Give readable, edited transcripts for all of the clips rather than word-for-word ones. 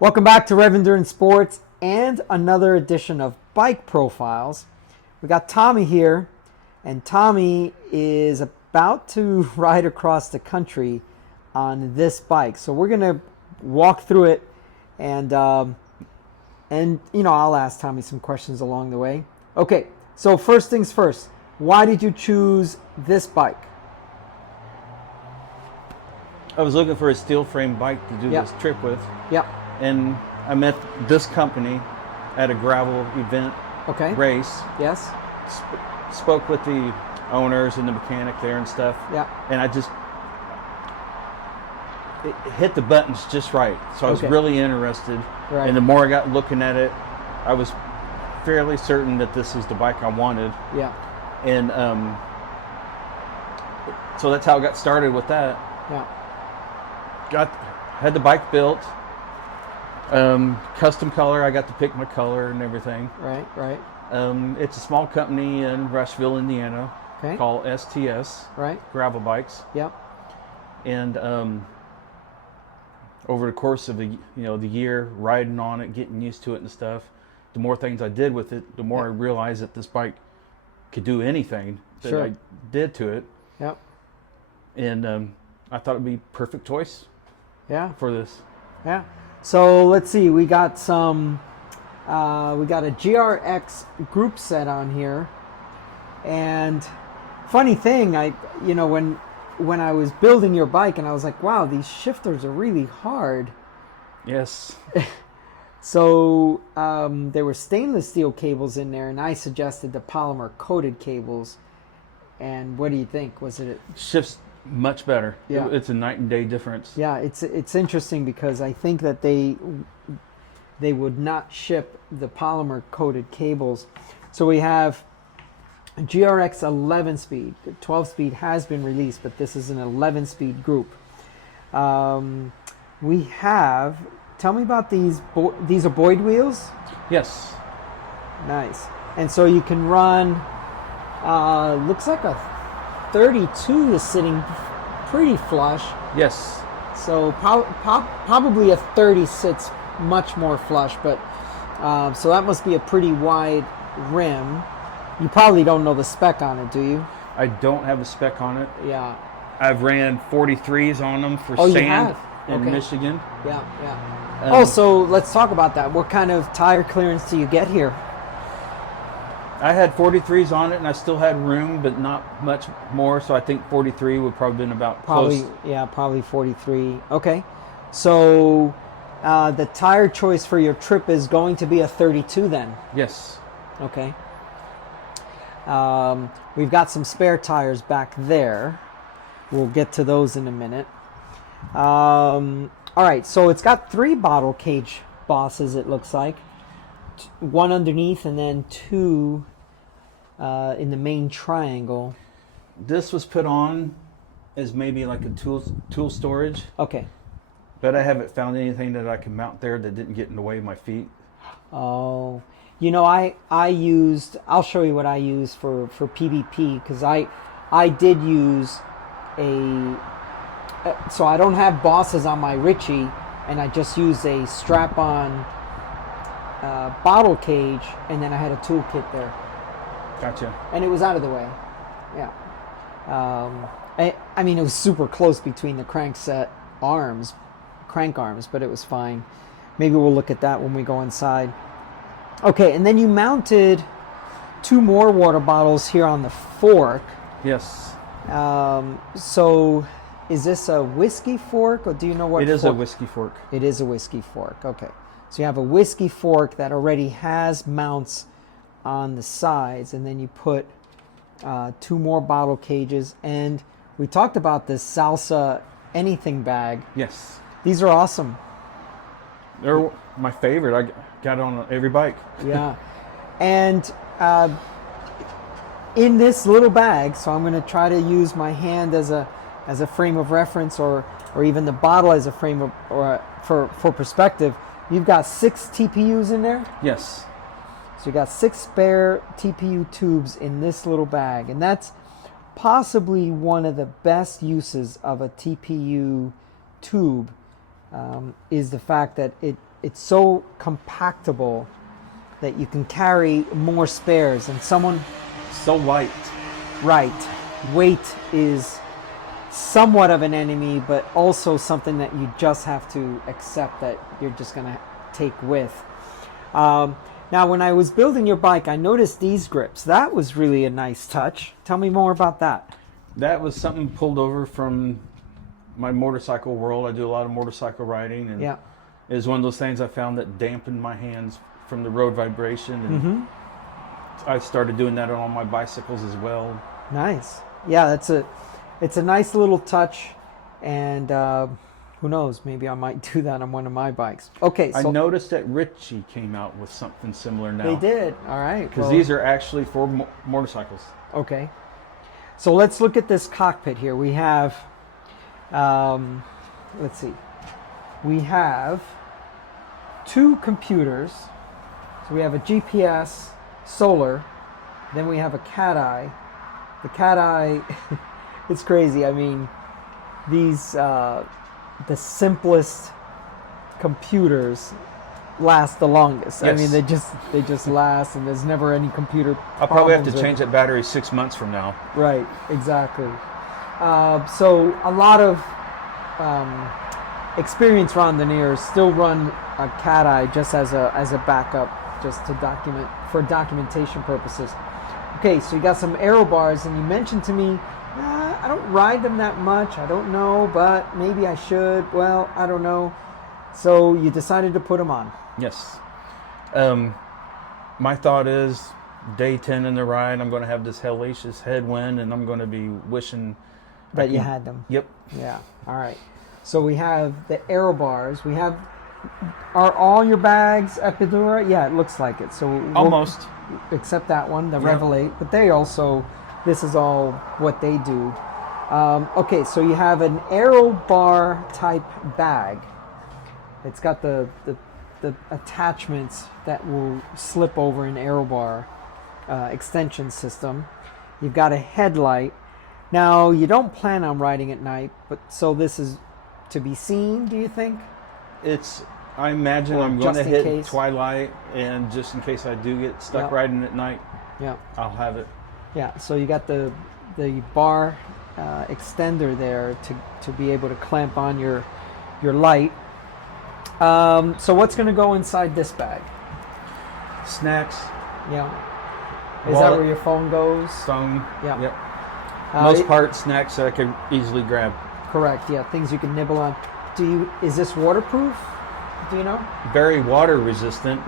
Welcome back to REV Endurance Sports and another edition of Bike Profiles. We got Tommy here, and Tommy is about to ride across the country on this bike. So we're gonna walk through it, and I'll ask Tommy some questions along the way. Okay, so first things first, why did you choose this bike? I was looking for a steel frame bike to do this trip with. Yep. And I met this company at a gravel event race. Yes. Spoke with the owners and the mechanic there and stuff. Yeah. And it hit the buttons just right. So I was really interested. Right. And the more I got looking at it, I was fairly certain that this is the bike I wanted. Yeah. And so that's how I got started with that. Yeah. Had the bike built. Custom color, I got to pick my color and everything. Right. It's a small company in Rushville, Indiana, called STS Gravel Bikes. Yep. And over the course of the year, riding on it, getting used to it and stuff, the more things I did with it, the more I realized that this bike could do anything that I did to it. Yep. And I thought it'd be perfect choice. For this. Yeah. So let's see. We got we got a GRX group set on here, and funny thing, when I was building your bike, and I was like, wow, these shifters are really hard. Yes. So there were stainless steel cables in there, and I suggested the polymer coated cables. And what do you think? Was it shifts much better? Yeah. It's a night and day difference. Yeah, it's interesting because I think that they would not ship the polymer coated cables. So we have GRX 11 speed. The 12 speed has been released, but this is an 11 speed group. We have, tell me about these. These are Boyd wheels? Yes. Nice. And so you can run, looks like a 32 is sitting pretty flush. Yes. So probably a 30 sits much more flush, but so that must be a pretty wide rim. You probably don't know the spec on it, do you? I don't have a spec on it. Yeah. I've ran 43s on them for sand in Michigan. Yeah. So let's talk about that. What kind of tire clearance do you get here? I had 43s on it, and I still had room, but not much more. So I think 43 would probably been about close. Yeah, probably 43. Okay. So the tire choice for your trip is going to be a 32 then? Yes. Okay. We've got some spare tires back there. We'll get to those in a minute. All right, so it's got 3 bottle cage bosses, it looks like. 1 underneath and then 2 in the main triangle. This was put on as maybe like a tool storage. Okay. But I haven't found anything that I can mount there that didn't get in the way of my feet. Oh, I'll show you what I use for PvP, because I did use so I don't have bosses on my Ritchie, and I just used a strap-on bottle cage, and then I had a toolkit there. Gotcha. And it was out of the way. Yeah. I mean, it was super close between the crank arms, but it was fine. Maybe we'll look at that when we go inside. Okay, and then you mounted 2 more water bottles here on the fork. Yes. So is this a whiskey fork, or do you know what it is? A whiskey fork. It is a whiskey fork. Okay. So you have a whiskey fork that already has mounts on the sides, and then you put 2 more bottle cages. And we talked about this salsa anything bag. Yes. These are awesome. They're my favorite. I got it on every bike. Yeah. And in this little bag, so I'm going to try to use my hand as a frame of reference, or even the bottle as a frame of, for perspective. You've got 6 TPUs in there? Yes. So you got 6 spare TPU tubes in this little bag, and that's possibly one of the best uses of a TPU tube is the fact that it's so compactable that you can carry more spares. And someone, So light. right, weight is somewhat of an enemy, but also something that you just have to accept that you're just going to take with. Now, when I was building your bike, I noticed these grips. That was really a nice touch. Tell me more about that. That was something pulled over from my motorcycle world. I do a lot of motorcycle riding, and Yeah. it was one of those things I found that dampened my hands from the road vibration, and I started doing that on all my bicycles as well. Nice. Yeah, it's a nice little touch, and who knows, maybe I might do that on one of my bikes. Okay, I so noticed that Ritchie came out with something similar now. they did. All right. Because well, these are actually for motorcycles. okay. So let's look at this cockpit here. We have, let's see, we have two computers. So we have a GPS, solar, then we have a cat eye. The cat eye, it's crazy. I mean, these, the simplest computers last the longest. Yes. I mean, they just last, and there's never any computer I'll probably have to problems with change that battery 6 months from now. Right, exactly. So a lot of experienced randonneurs still run a cat eye just as a backup, just to documentation purposes. Okay, so you got some aero bars, and you mentioned to me, I don't ride them that much. I don't know, but maybe I should. Well, I don't know. So you decided to put them on. Yes. My thought is, day 10 in the ride, I'm going to have this hellacious headwind, and I'm going to be wishing That you had them. Yep. Yeah. All right. So we have the aero bars. Are all your bags Epidura? Yeah, it looks like it. So Almost. Except that one, the Yeah. Revel 8. But this is all what they do. Okay, so you have an aero bar type bag. It's got the attachments that will slip over an aero bar extension system. You've got a headlight. Now, you don't plan on riding at night, but so this is to be seen, do you think? I imagine Or I'm going to just in hit case. twilight, and just in case I do get stuck Yeah. riding at night, Yeah. I'll have it. Yeah, so you got the bar extender there to be able to clamp on your light. So what's going to go inside this bag? Snacks, Yeah. Is that Wallet. where your phone goes? phone. Yeah. Yep. Uh, Most part, snacks that I could easily grab. Correct. Yeah, things you can nibble on. Is this waterproof? Do you know? Very water resistant.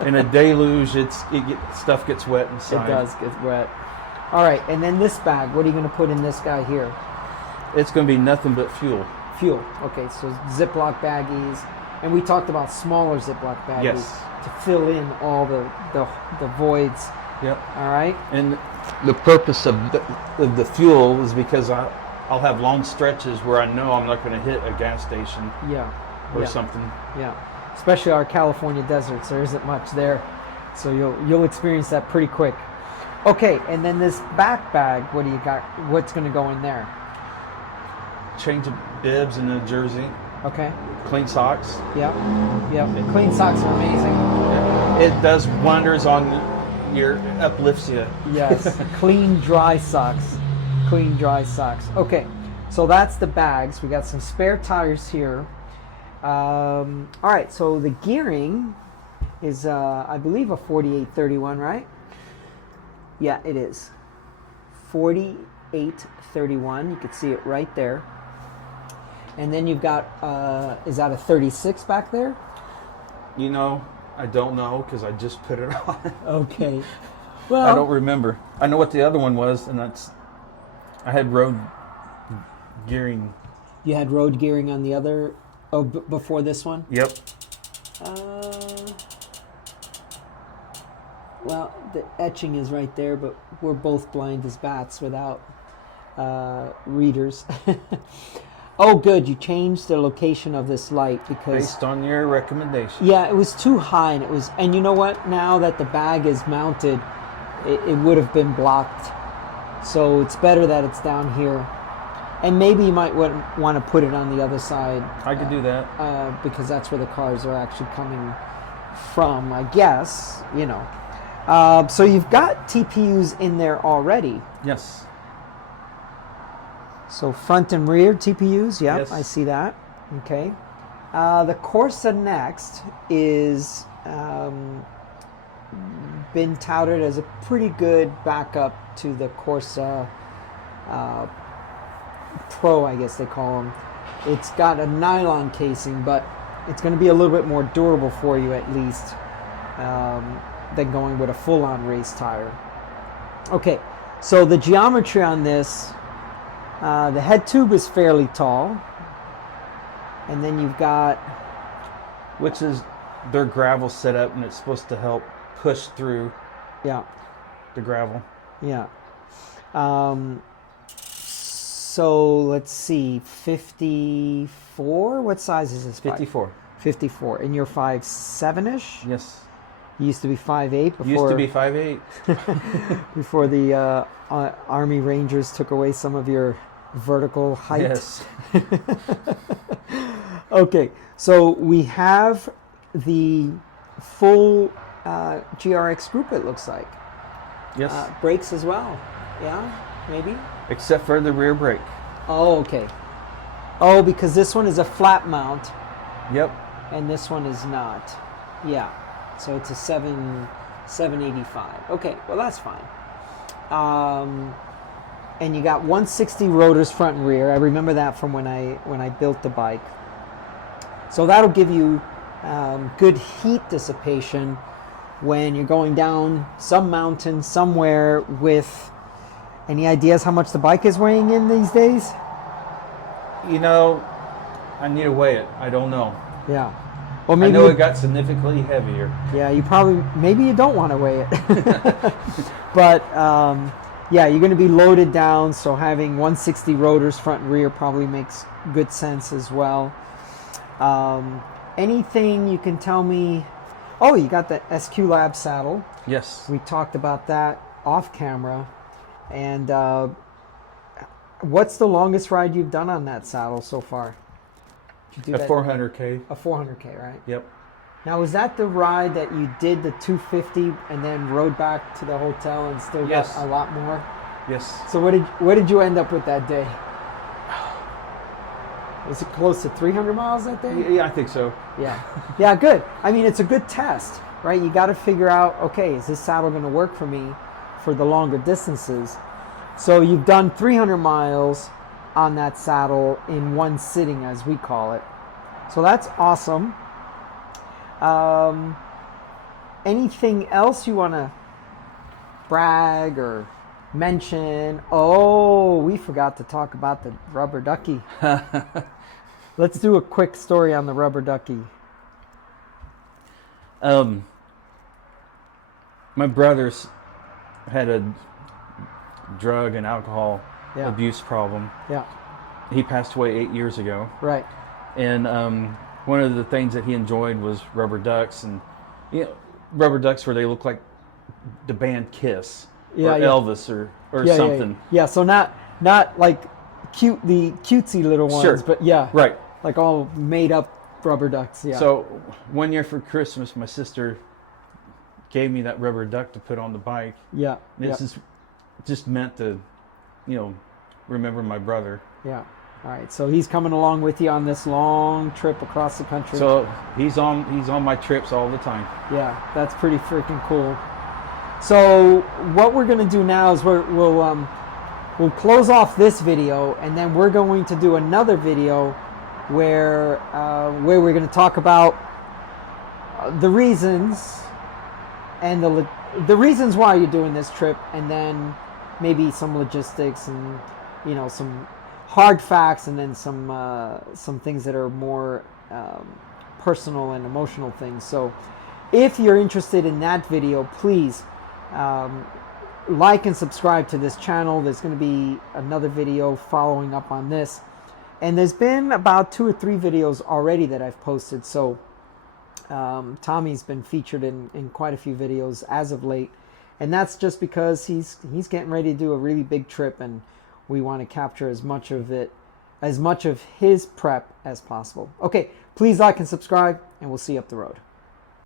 In a deluge, stuff gets wet inside. It does get wet. All right, and then this bag. What are you going to put in this guy here? It's going to be nothing but fuel. Fuel. Okay, so Ziploc baggies, and we talked about smaller Ziploc baggies Yes. to fill in all the voids. Yep. All right. And the purpose of the fuel is because I'll have long stretches where I know I'm not going to hit a gas station Yeah. or yeah. something. Yeah. Especially our California deserts, there isn't much there, so you'll experience that pretty quick. Okay, and then this back bag. What do you got? What's going to go in there? Change of bibs and a jersey. Okay. Clean socks. Yep. Yep. Clean socks are amazing. It does wonders on uplifts you. Yes. Clean, dry socks. Clean, dry socks. Okay. So that's the bags. We got some spare tires here. All right. So the gearing is, I believe, a 4831, right? Yeah, it is. 4831. You can see it right there. And then you've got, is that a 36 back there? You know, I don't know because I just put it on. Okay. Well, I don't remember. I know what the other one was, and I had road gearing. you had road gearing on the other, before this one? Yep. Well, the etching is right there, but we're both blind as bats without readers. Oh, good. You changed the location of this light because... Based on your recommendation. Yeah, it was too high, and you know what? Now that the bag is mounted, it would have been blocked. So it's better that it's down here. And maybe you might want to put it on the other side. I could do that. Because that's where the cars are actually coming from, I guess, you know. So you've got TPUs in there already. Yes. So front and rear TPUs, yeah, Yes. I see that. Okay. The Corsa Next is been touted as a pretty good backup to the Corsa Pro, I guess they call them. It's got a nylon casing, but it's going to be a little bit more durable for you at least than going with a full-on race tire. Okay, so the geometry on this, the head tube is fairly tall, and then you've got, which is their gravel setup, and it's supposed to help push through yeah, the gravel. yeah. So let's see, 54. What size is this bike? 54. 54. And you're 5'7"-ish? Yes. You used to be 5'8" before. Used to be 5'8". Before the Army Rangers took away some of your vertical height. Yes. Okay, so we have the full GRX group, it looks like. Yes. Brakes as well. Yeah, maybe? Except for the rear brake. Oh, okay. Oh, because this one is a flat mount Yep. and this one is not. Yeah. So it's a 785. Okay, well that's fine. And you got 160 rotors front and rear. I remember that from when I built the bike. So that'll give you good heat dissipation when you're going down some mountain somewhere with. Any ideas how much the bike is weighing in these days? You know, I need to weigh it. I don't know. Yeah. Well, I know it got significantly heavier. Yeah, maybe you don't want to weigh it. But yeah, you're going to be loaded down, so having 160 rotors front and rear probably makes good sense as well. Anything you can tell me? Oh, you got the SQ Lab saddle. Yes. We talked about that off camera. And what's the longest ride you've done on that saddle so far? Did you do A 400K. A 400K, right? Yep. Now, was that the ride that you did the 250 and then rode back to the hotel and still got a lot more? Yes. So what did you end up with that day? Was it close to 300 miles that day? Yeah, I think so. Yeah. Yeah, good. I mean, it's a good test, right? You got to figure out, okay, is this saddle going to work for me for the longer distances? So you've done 300 miles on that saddle in one sitting, as we call it. So that's awesome. Anything else you want to brag or mention? Oh, we forgot to talk about the rubber ducky. Let's do a quick story on the rubber ducky. My brothers had a drug and alcohol abuse problem. Yeah. He passed away 8 years ago. Right. And one of the things that he enjoyed was rubber ducks, and rubber ducks where they look like the band Kiss or Elvis or something. Yeah. So not like the cutesy little ones, Sure. but right, like all made up rubber ducks. Yeah. So one year for Christmas, my sister gave me that rubber duck to put on the bike. Yeah. And this is just meant to, remember my brother. Yeah. All right. So he's coming along with you on this long trip across the country. So he's on my trips all the time. Yeah, that's pretty freaking cool. So what we're going to do now is we'll close off this video, and then we're going to do another video where we're going to talk about the reasons and the reasons why you're doing this trip, and then maybe some logistics and some hard facts, and then some things that are more personal and emotional things. So if you're interested in that video, please like and subscribe to this channel. There's going to be another video following up on this, and there's been about 2 or 3 videos already that I've posted. So Tommy's been featured in quite a few videos as of late, and that's just because he's getting ready to do a really big trip, and we want to capture as much of his prep as possible. Okay, please like and subscribe, and we'll see you up the road.